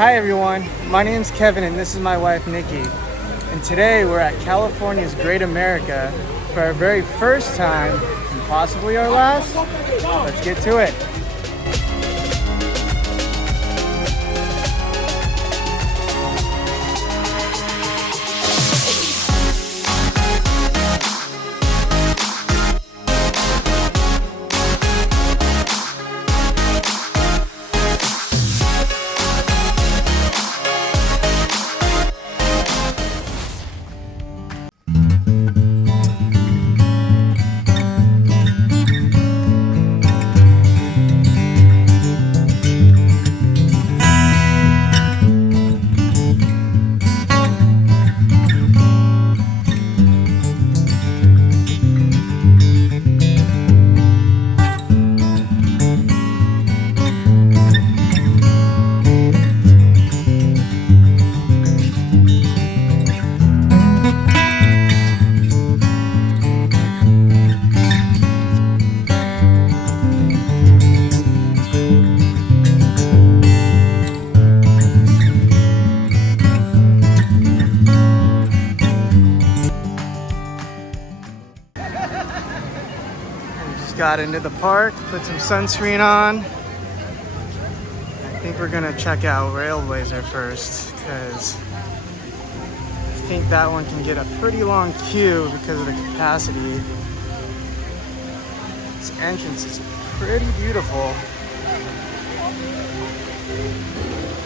Hi everyone, my name's Kevin and this is my wife Nikki. And today we're at California's Great America for our very first time, and possibly our last. Let's get to it. Got into the park, put some sunscreen on. I think we're gonna check out Railblazer first because I think that one can get a pretty long queue because of the capacity. This entrance is pretty beautiful.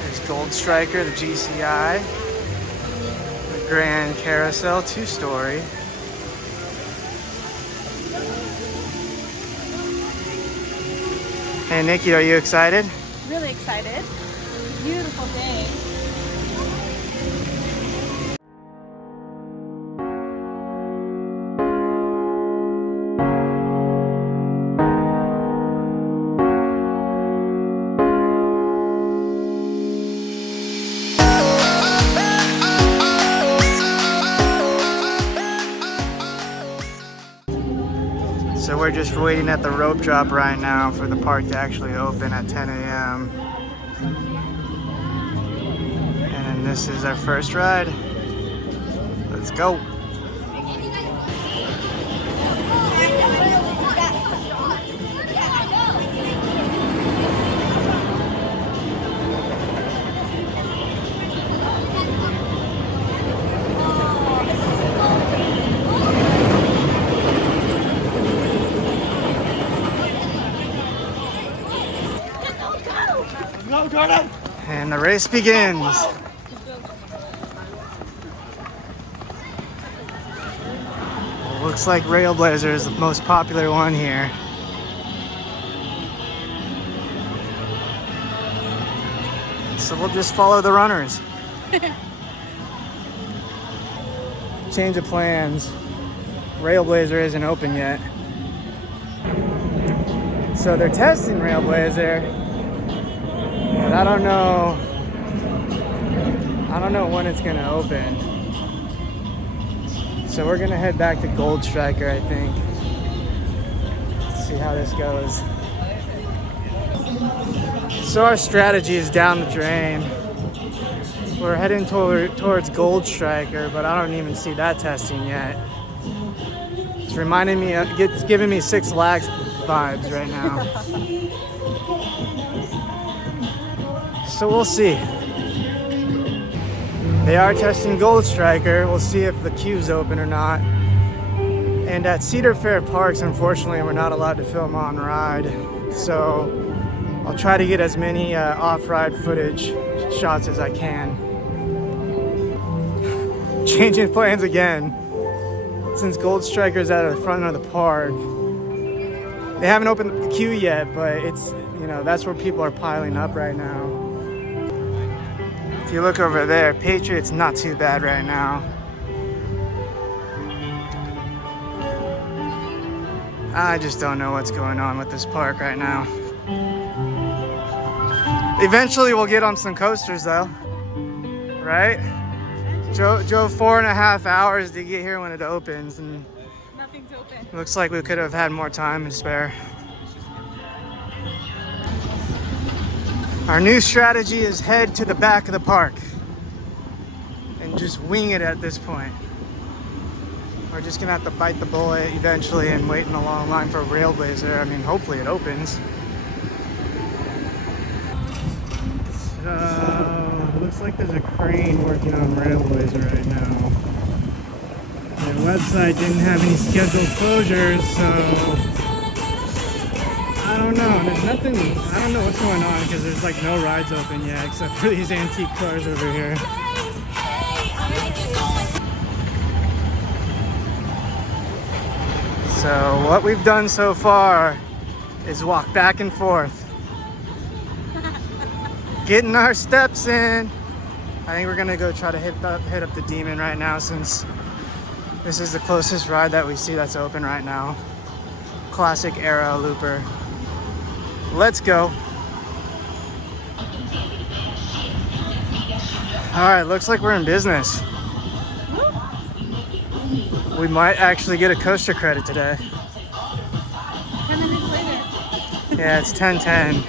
There's Gold Striker, the GCI, the Grand Carousel, 2-story. Hey Nikki, are you excited? Really excited. Beautiful day. So we're just waiting at the rope drop right now for the park to actually open at 10 a.m. And this is our first ride. Let's go. And the race begins. Looks like Railblazer is the most popular one here. So we'll just follow the runners. Change of plans. Railblazer isn't open yet. So they're testing Railblazer. But I don't know when it's gonna open. So we're gonna head back to Gold Striker, I think. Let's see how this goes. So our strategy is down the drain. We're heading towards Gold Striker, but I don't even see that testing yet. It's reminding me of, it's giving me Six Flags vibes right now. So we'll see. They are testing Gold Striker. We'll see if the queue's open or not. And at Cedar Fair Parks, unfortunately, we're not allowed to film on ride. So I'll try to get as many off-ride footage shots as I can. Changing plans again. Since Gold Striker's at the front of the park, they haven't opened the queue yet, but it's, you know, that's where people are piling up right now. If you look over there, Patriot's not too bad right now. I just don't know what's going on with this park right now. Eventually we'll get on some coasters though, right? Drove 4.5 hours to get here when it opens, and Nothing's open. looks like we could have had more time to spare. Our new strategy is head to the back of the park and just wing it at this point. We're just gonna have to bite the bullet eventually and wait in a long line for Railblazer. I mean, hopefully it opens. So, looks like there's a crane working on Railblazer right now. Their website didn't have any scheduled closures, so I don't know. There's nothing, I don't know what's going on because there's like no rides open yet except for these antique cars over here. So what we've done so far is walk back and forth, getting our steps in. I think we're gonna go try to hit up the Demon right now since this is the closest ride that we see that's open right now. Classic era looper. Let's go. All right, looks like we're in business. We might actually get a coaster credit today. 10 minutes later. Yeah, it's 10:10.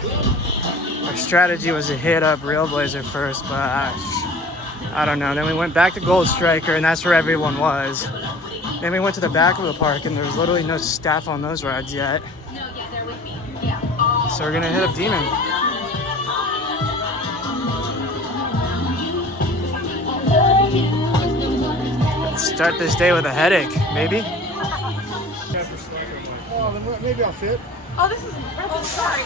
Our strategy was to hit up Railblazer first, but I don't know. Then we went back to Gold Striker, and that's where everyone was. Then we went to the back of the park, and there was literally no staff on those rides yet. So we're gonna hit up Demon. Let's start this day with a headache, maybe? Oh, then maybe I'll fit. Oh, this is. Oh, sorry.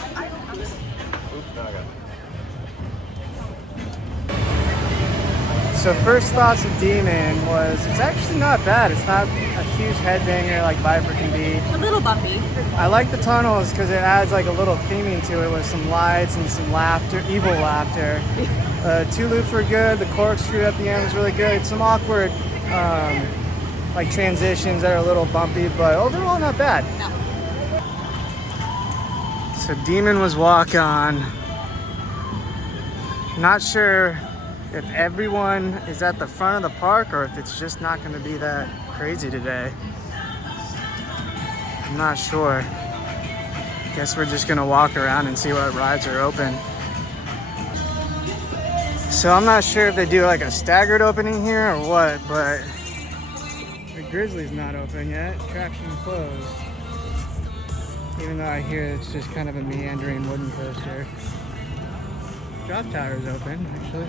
So first thoughts of Demon was it's actually not bad. It's not a huge headbanger like Viper can be. A little bumpy. I like the tunnels because it adds like a little theming to it with some lights and some laughter, evil laughter. 2 loops were good. The corkscrew at the end was really good. Some awkward like transitions that are a little bumpy, but overall not bad. No. So Demon was walk on. Not sure if everyone is at the front of the park or if it's just not going to be that crazy today. I'm not sure. Guess we're just going to walk around and see what rides are open. So I'm not sure if they do like a staggered opening here or what, but the Grizzly's not open yet. Traction closed. Even though I hear it's just kind of a meandering wooden coaster. Drop Tower's open, actually.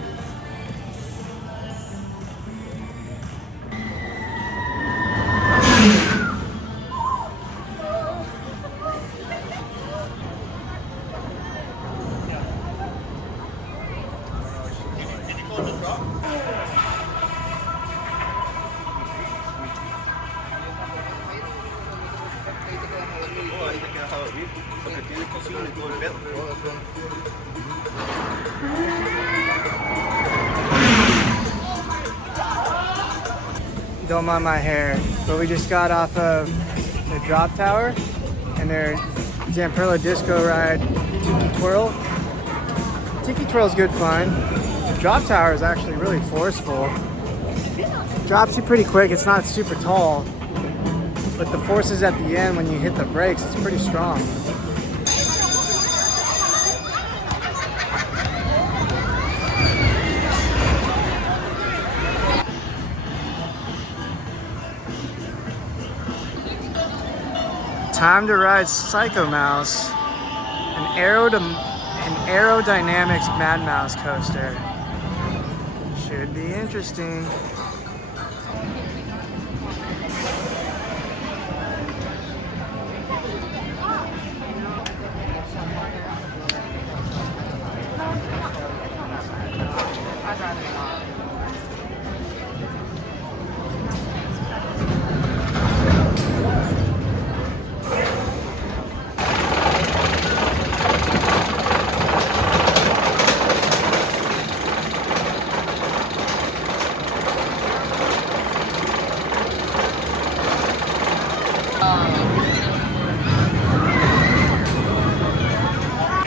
Don't mind my hair, but we just got off of the Drop Tower and their Zamperla Disco ride, Tiki Twirl. Tiki Twirl's good fun. The Drop Tower is actually really forceful. Drops you pretty quick, it's not super tall, but the forces at the end when you hit the brakes, it's pretty strong. Time to ride Psycho Mouse, an aerodynamics Mad Mouse coaster. Should be interesting.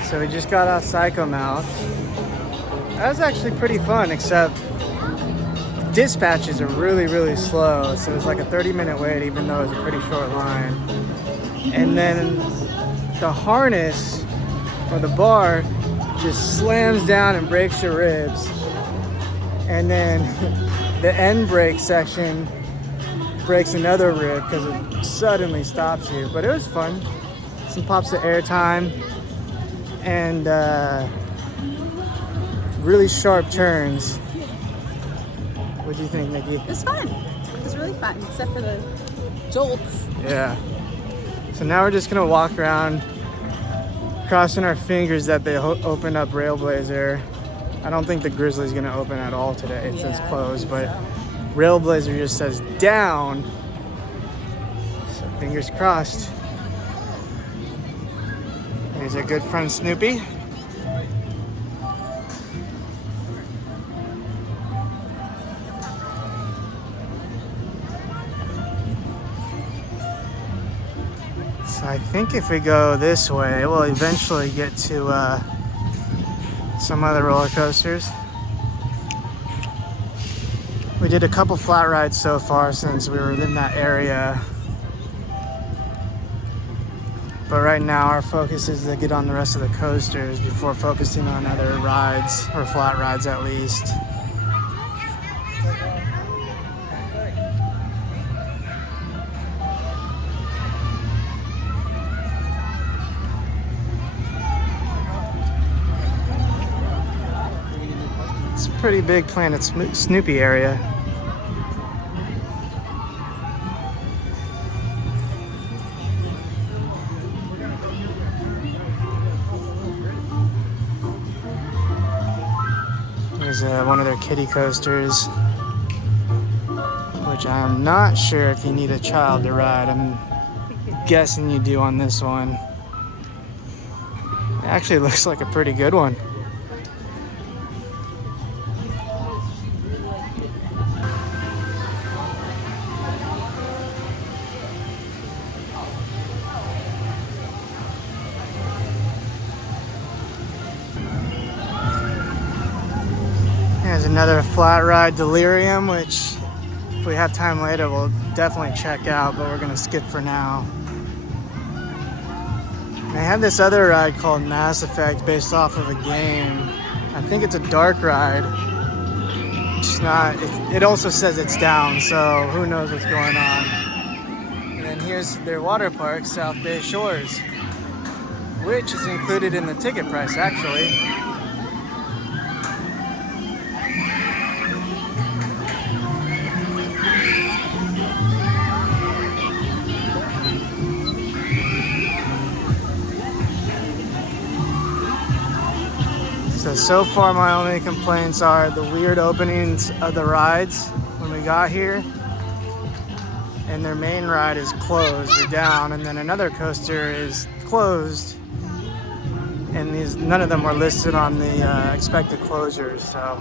So we just got off Psycho Mouse. That was actually pretty fun, except dispatches are really, really slow. So it's like a 30-minute wait, even though it's a pretty short line. And then the harness or the bar just slams down and breaks your ribs. And then the end brake section breaks another rib because it suddenly stops you. But it was fun. Some pops of airtime and really sharp turns. What do you think, Nikki? It was fun. It was really fun, except for the jolts. Yeah. So now we're just gonna walk around, crossing our fingers that they open up Railblazer. I don't think the Grizzly's gonna open at all today. It says closed, but Railblazer just says down. So fingers crossed. Here's our good friend Snoopy. So I think if we go this way, we'll eventually get to some other roller coasters. We did a couple flat rides so far since we were in that area. But right now our focus is to get on the rest of the coasters before focusing on other rides, or flat rides at least. It's a pretty big Planet Snoopy area. There's one of their kiddie coasters, which I'm not sure if you need a child to ride. I'm guessing you do on this one. It actually looks like a pretty good one. There's another flat ride, Delirium, which if we have time later, we'll definitely check out, but we're gonna skip for now. They have this other ride called Mass Effect based off of a game. I think it's a dark ride. It's not, it also says it's down, so who knows what's going on. And then here's their water park, South Bay Shores, which is included in the ticket price actually. So far my only complaints are the weird openings of the rides when we got here. And their main ride is closed or down, and then another coaster is closed. And none of them were listed on the expected closures, so.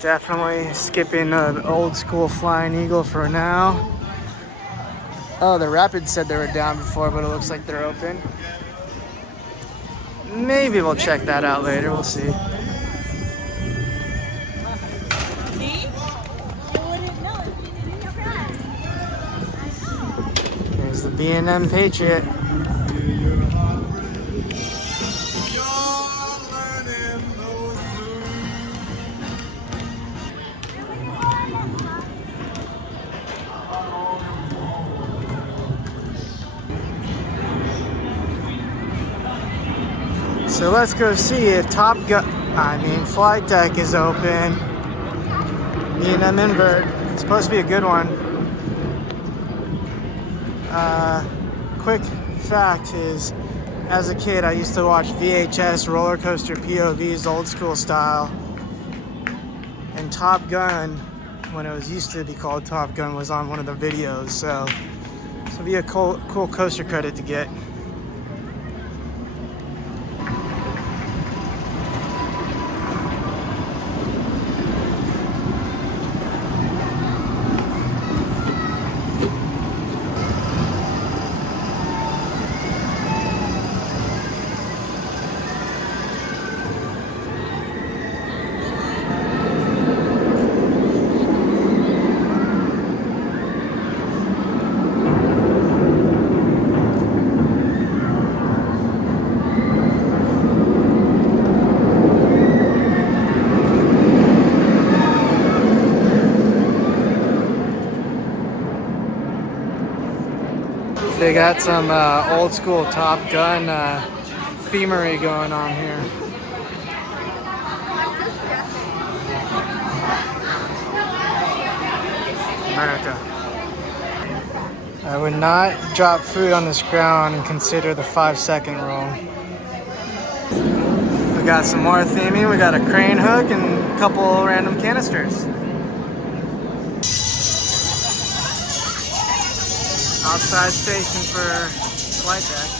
Definitely skipping an old school Flying Eagle for now. Oh, the Rapids said they were down before, but it looks like they're open. Maybe we'll check that out later, we'll see. There's the B&M Patriot. So let's go see if Flight Deck is open. B&M Invert. It's supposed to be a good one. Quick fact is, as a kid, I used to watch VHS roller coaster POVs, old school style. And Top Gun, when it used to be called Top Gun, was on one of the videos. So it'll be a cool coaster credit to get. They got some old school Top Gun themery going on here. America. I would not drop food on this ground and consider the 5-second rule. We got some more theming. We got a crane hook and a couple random canisters. Outside station for flight deck.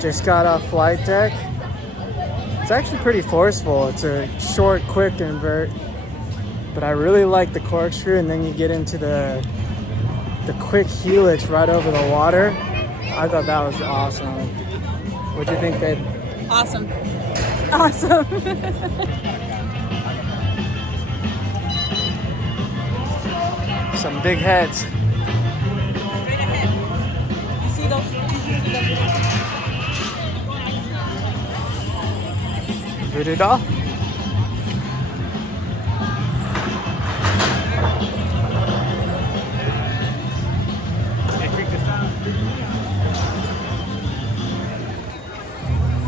Just got off flight deck. It's actually pretty forceful. It's a short, quick invert, but I really like the corkscrew, and then you get into the quick helix right over the water. I thought that was awesome. What do you think, babe? Awesome. Awesome. Some big heads. Straight ahead. You see those? Voodoo doll?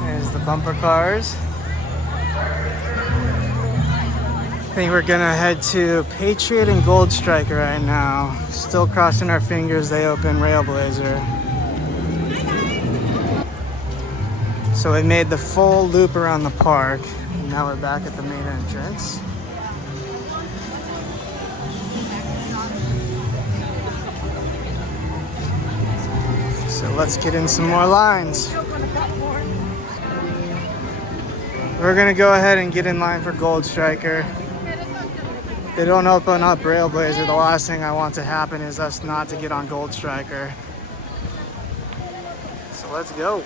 There's the bumper cars. I think we're gonna head to Patriot and Gold Striker right now. Still crossing our fingers they open Railblazer. So we made the full loop around the park. And now we're back at the main entrance. So let's get in some more lines. We're gonna go ahead and get in line for Gold Striker. They don't open up Railblazer. The last thing I want to happen is us not to get on Gold Striker. So let's go.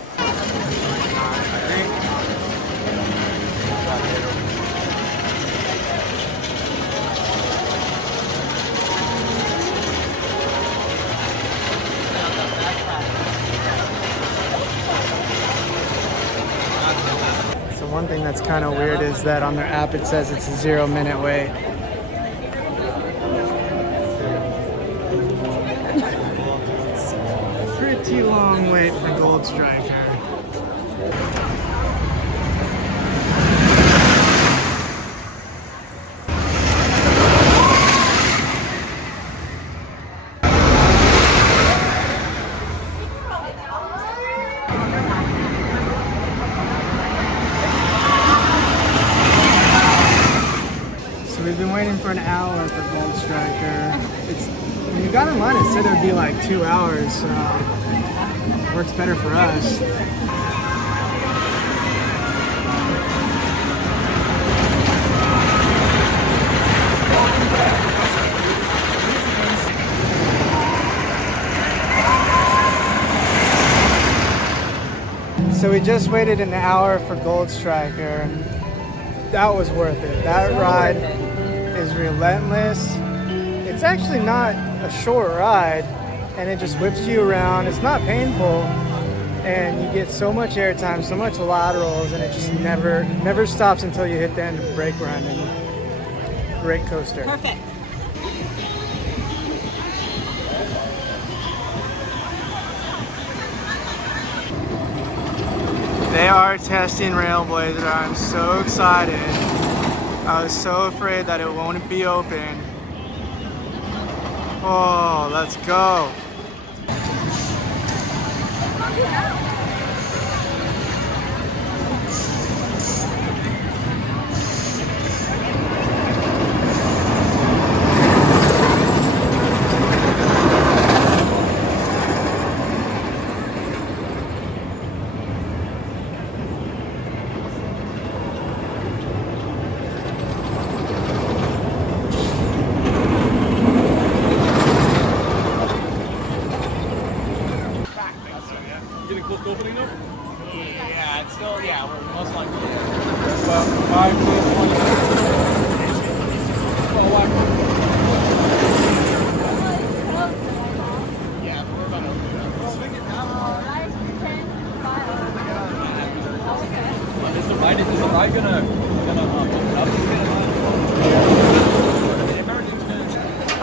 So one thing that's kind of weird is that on their app it says it's a 0-minute wait. Pretty long wait for Gold Striker. So we've been waiting for an hour for Gold Striker. When we got in line, it said it would be like 2 hours, so it works better for us. So we just waited an hour for Gold Striker. That was worth it. That ride is relentless. It's actually not a short ride, and it just whips you around. It's not painful, and you get so much airtime, so much laterals, and it just never stops until you hit the end of the brake run. And great coaster. Perfect. They are testing Railblazer. I'm so excited. I was so afraid that it won't be open. Oh, let's go.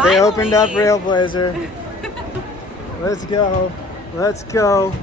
They opened up Railblazer. Let's go. Let's go.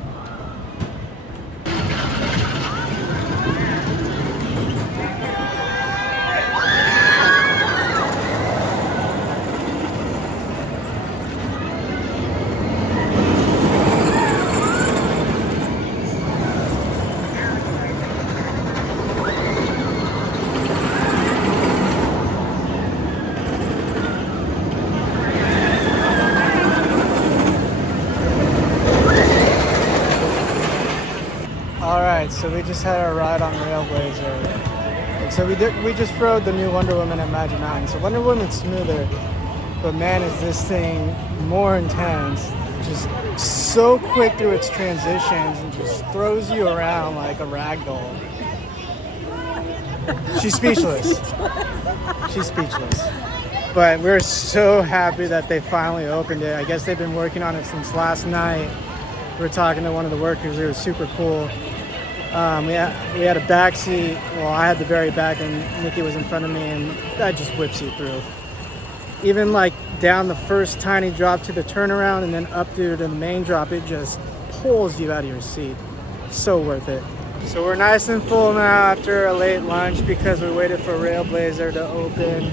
Alright, so we just had our ride on Railblazer. And so we just rode the new Wonder Woman at Magic Mountain. So Wonder Woman's smoother, but man is this thing more intense. Just so quick through its transitions and just throws you around like a rag doll. She's speechless. She's speechless. But we're so happy that they finally opened it. I guess they've been working on it since last night. We were talking to one of the workers. It was super cool. We had a back seat. Well, I had the very back, and Nikki was in front of me, and that just whips you through. Even like down the first tiny drop to the turnaround, and then up through to the main drop, it just pulls you out of your seat. So worth it. So we're nice and full now after a late lunch because we waited for Railblazer to open.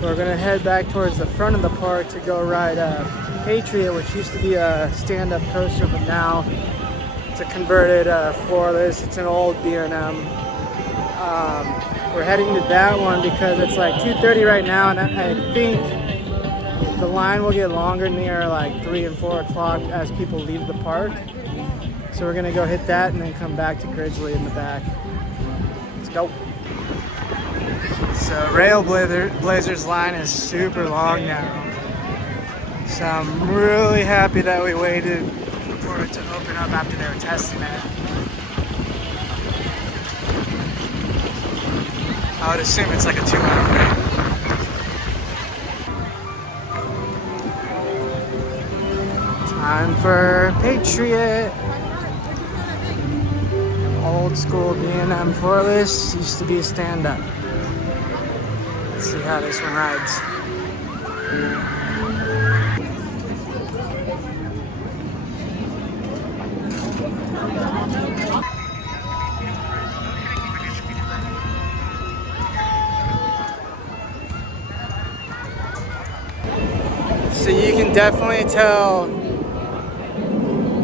We're gonna head back towards the front of the park to go ride Patriot, which used to be a stand-up coaster, but now it's a converted floorless. It's an old B&M. We're heading to that one because it's like 2:30 right now, and I think the line will get longer near like 3 and 4 o'clock as people leave the park. So we're gonna go hit that and then come back to Grizzly in the back. Let's go. So Railblazer's line is super long now. So I'm really happy that we waited for it to open up after they were testing it. I would assume it's like a 2-hour wait. Time for Patriot. Old school B&M floorless, used to be a stand-up. Let's see how this one rides. So you can definitely tell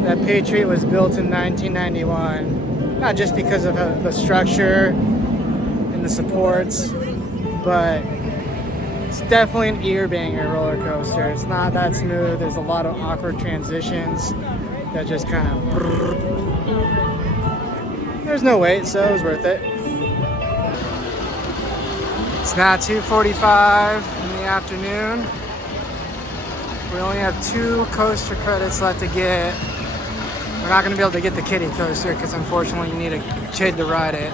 that Patriot was built in 1991, not just because of the structure and the supports, but it's definitely an ear banger roller coaster. It's not that smooth. There's a lot of awkward transitions that just kind of. There's no wait, so it was worth it. It's now 2:45 in the afternoon. We only have 2 coaster credits left to get. We're not going to be able to get the kiddie coaster because unfortunately you need a kid to ride it.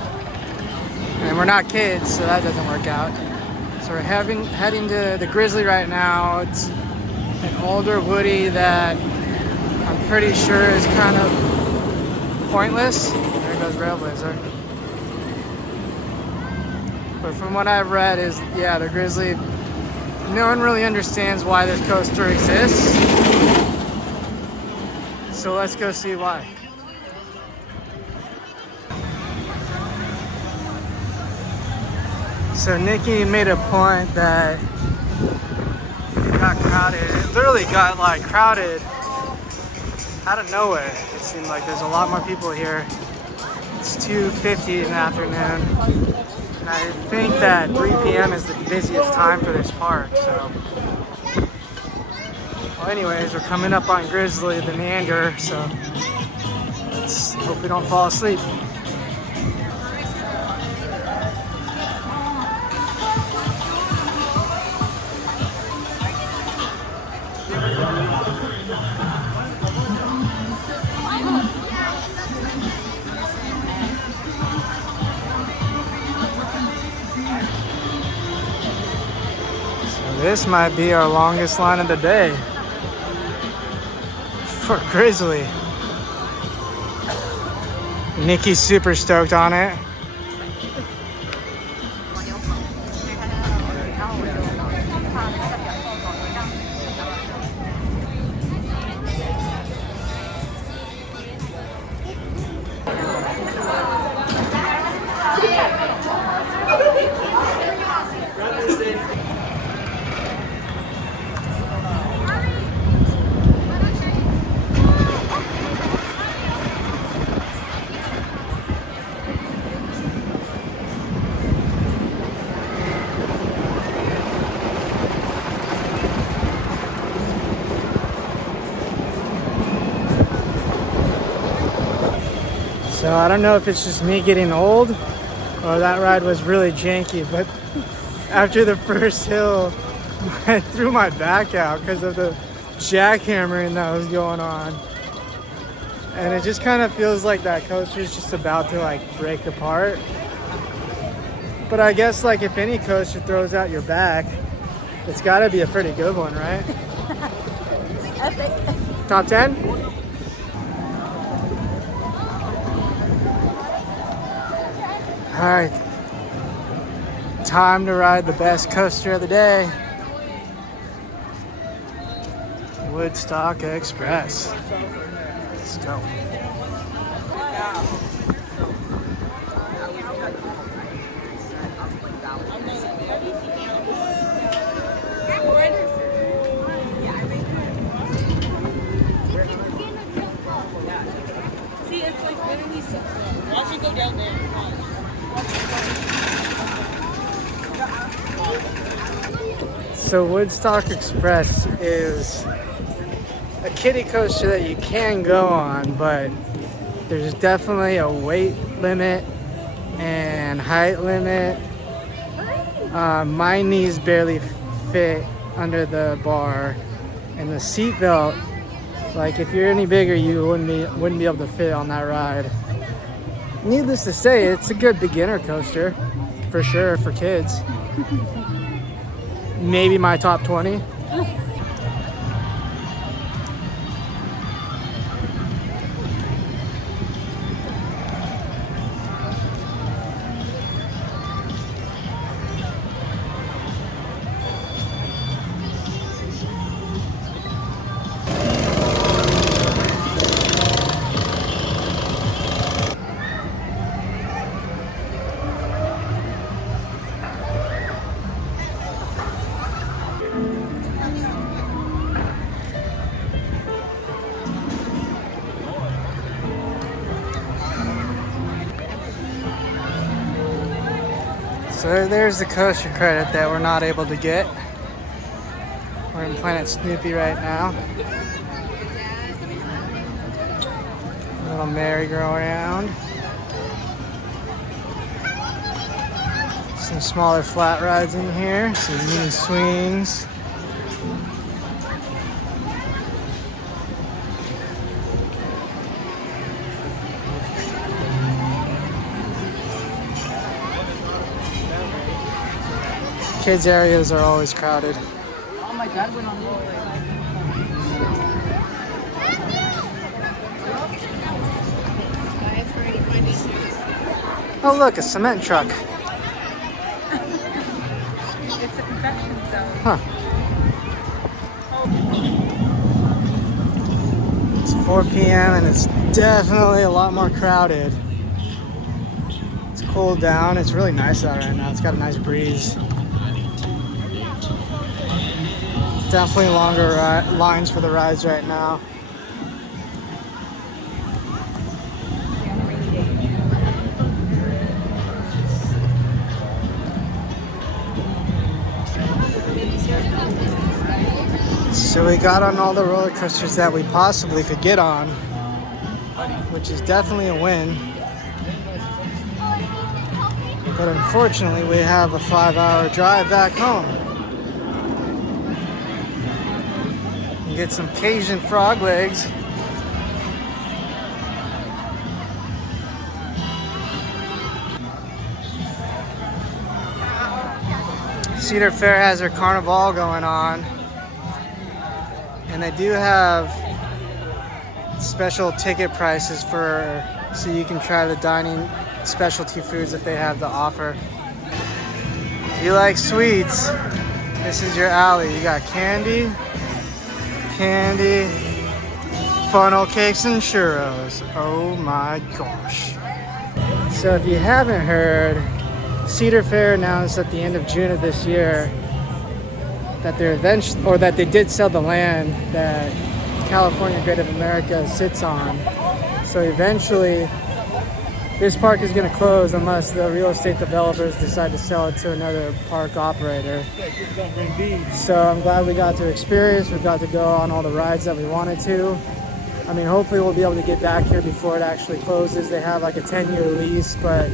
And we're not kids, so that doesn't work out. So we're heading to the Grizzly right now. It's an older Woody that I'm pretty sure is kind of pointless. There goes Railblazer. But from what I've read is, yeah, the Grizzly, no one really understands why this coaster exists. So let's go see why. So Nikki made a point that it got crowded. It literally got like crowded out of nowhere. It seemed like there's a lot more people here. It's 2:50 in the afternoon. And I think that 3 p.m. is the busiest time for this park, so. Well, anyways, we're coming up on Grizzly, the meander, so let's hope we don't fall asleep. This might be our longest line of the day for Grizzly. Nikki's super stoked on it. So I don't know if it's just me getting old or that ride was really janky, but after the first hill, I threw my back out because of the jackhammering that was going on. And it just kind of feels like that coaster is just about to like break apart. But I guess like if any coaster throws out your back, it's got to be a pretty good one, right? Epic. Top 10? All right. Time to ride the best coaster of the day. Woodstock Express. Let's go. See, it's like literally 6. Watch it go down there. So Woodstock Express is a kiddie coaster that you can go on, but there's definitely a weight limit and height limit. My knees barely fit under the bar, and the seat belt, like if you're any bigger, you wouldn't be able to fit on that ride. Needless to say, it's a good beginner coaster for sure for kids. Maybe my top 20. So there's the coaster credit that we're not able to get. We're in Planet Snoopy right now. A little merry-go-round. Some smaller flat rides in here, some mini swings. Kids areas are always crowded. Oh my God, went on the way. Oh look, a cement truck. It's a convention zone. Huh. It's 4 p.m. and it's definitely a lot more crowded. It's cooled down. It's really nice out right now. It's got a nice breeze. Definitely longer lines for the rides right now. So we got on all the roller coasters that we possibly could get on, which is definitely a win. But unfortunately, we have a 5-hour drive back home. Get some Cajun frog legs. Cedar Fair has their carnival going on, and they do have special ticket prices so you can try the dining specialty foods that they have to offer. If you like sweets, this is your alley. You got candy, funnel cakes, and churros. Oh my gosh. So if you haven't heard, Cedar Fair announced at the end of June of this year that they did sell the land that California Great of America sits on. So eventually this park is going to close unless the real estate developers decide to sell it to another park operator. So I'm glad we got to experience. We got to go on all the rides that we wanted to. I mean, hopefully we'll be able to get back here before it actually closes. They have like a 10-year lease, but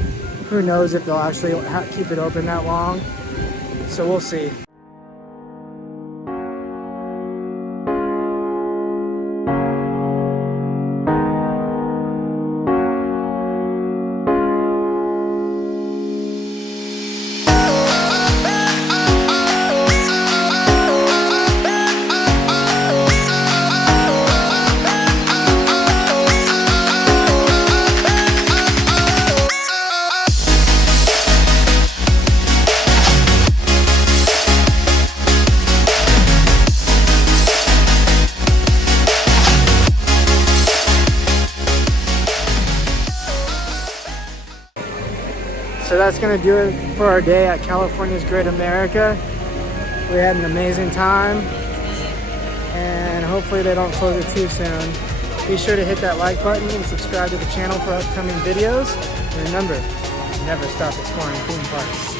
who knows if they'll actually keep it open that long. So we'll see. So that's gonna do it for our day at California's Great America. We had an amazing time, and hopefully they don't close it too soon. Be sure to hit that like button and subscribe to the channel for upcoming videos. And remember, never stop exploring theme parks.